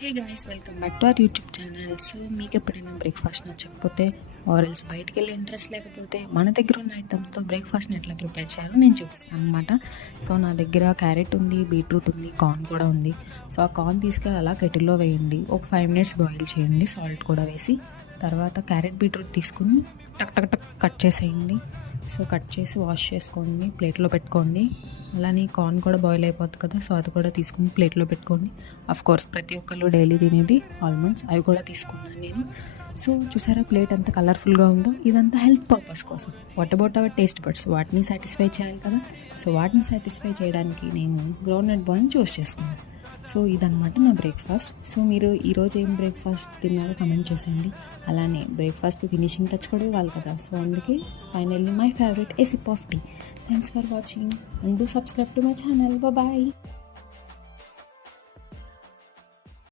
Hey guys, welcome back to our YouTube channel. So మీకు ఎప్పుడైనా breakfast నచ్చకపోతే or else బయటికి వెళ్ళి ఇంట్రెస్ట్ లేకపోతే మన దగ్గర ఉన్న ఐటమ్స్తో బ్రేక్ఫాస్ట్ని ఎట్లా ప్రిపేర్ చేయాలో నేను చూపిస్తాను అనమాట. సో నా దగ్గర క్యారెట్ ఉంది, బీట్రూట్ ఉంది, కార్న్ కూడా ఉంది. సో ఆ కార్న్ తీసుకెళ్ళి అలా కెటిల్లో వేయండి, ఒక 5 minutes బాయిల్ చేయండి సాల్ట్ కూడా వేసి. తర్వాత క్యారెట్ బీట్రూట్ తీసుకుని టక్ టక్ టక్ కట్ చేసేయండి. సో కట్ చేసి వాష్ చేసుకోండి, ప్లేట్లో పెట్టుకోండి. అలానే కార్న్ కూడా బాయిల్ అయిపోతుంది కదా, సో అది కూడా తీసుకుని ప్లేట్లో పెట్టుకోండి. కోర్స్ ప్రతి ఒక్కళ్ళు డైలీ తినేది ఆల్మండ్స్, అవి కూడా తీసుకున్నాను నేను. సో చూసారా ప్లేట్ ఎంత కలర్ఫుల్గా ఉందో, ఇదంతా హెల్త్ పర్పస్ కోసం. What about our taste buds, వాటిని సాటిస్ఫై చేయాలి కదా. సో వాటిని సాటిస్ఫై చేయడానికి నేను గ్రౌండ్నట్ బాల్ని చూస్ చేసుకున్నాను. సో ఇదనమాట నా బ్రేక్ఫాస్ట్. సో మీరు ఈరోజు ఏం బ్రేక్ఫాస్ట్ తిన్నారో కమెంట్ చేసేయండి. అలానే బ్రేక్ఫాస్ట్కి ఫినిషింగ్ టచ్ కూడా ఇవ్వాలి కదా, సో అందుకే finally my favourite a sip of tea. Thanks for watching and do subscribe to my channel. Bye.